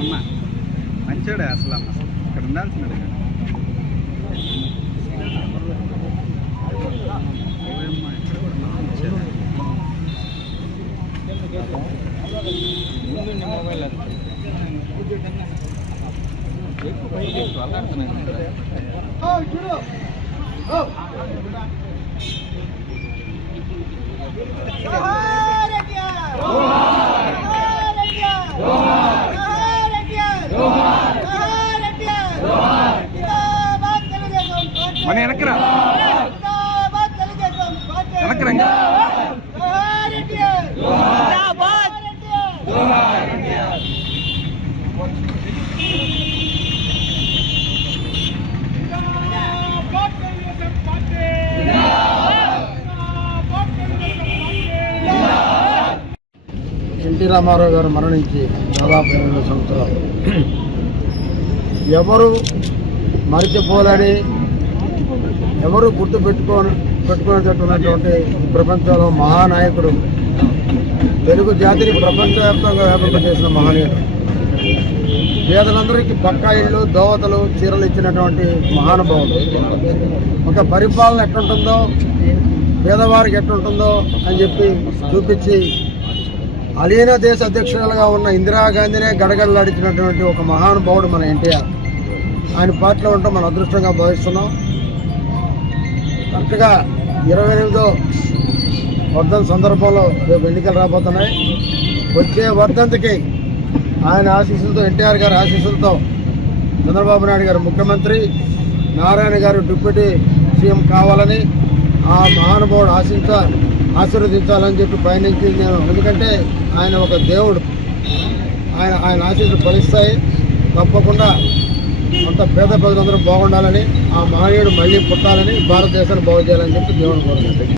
అమ్మ మంచోడే అసలు అమ్మ ఇక్కడ ఉండాల్సినది మొబైల్ మన వెనకరా వెనకరా ఎన్టీ రామారావు గారు మరణించి దాదాపు 8 సంవత్సరాలు. ఎవరు మరిచిపోలేని, ఎవరు పెట్టుకునేటట్టున్నటువంటి ప్రపంచంలో మహానాయకుడు, తెలుగు జాతిని ప్రపంచవ్యాప్తంగా వ్యాపింపజేసిన మహనీయుడు, పేదలందరికీ పక్కా ఇళ్ళు, దోవతలు, చీరలు ఇచ్చినటువంటి మహానుభావుడు. ఒక పరిపాలన ఎట్లుంటుందో, పేదవారికి ఎట్లుంటుందో అని చెప్పి చూపించి అలీనా దేశ అధ్యక్షురాలుగా ఉన్న ఇందిరాగాంధీనే గడగడలాడించినటువంటి ఒక మహానుభావుడు మన ఎన్టీఆర్. ఆయన పార్టీలో ఉండటం మన అదృష్టంగా భావిస్తున్నాం. కరెక్ట్గా 28వ వర్ధంతి సందర్భంలో రేపు ఎన్నికలు రాబోతున్నాయి. వచ్చే వర్ధంతికి ఆయన ఆశీస్సులతో, ఎన్టీఆర్ గారి ఆశీస్సులతో చంద్రబాబు నాయుడు గారు ముఖ్యమంత్రి, నారాయణ గారు డిప్యూటీ సీఎం కావాలని ఆ మహానుభావుడు ఆశీర్వదించాలని చెప్పి పయనించి నేను, ఎందుకంటే ఆయన ఒక దేవుడు, ఆయన ఆశీస్సులు ఫలిస్తాయి. తప్పకుండా అంత పేద ప్రజలందరూ బాగుండాలని, ఆ మహనీయుడు మళ్ళీ పుట్టాలని, భారతదేశాన్ని బాగు చేయాలని చెప్పి దేవుడు కోరుకుంటాను.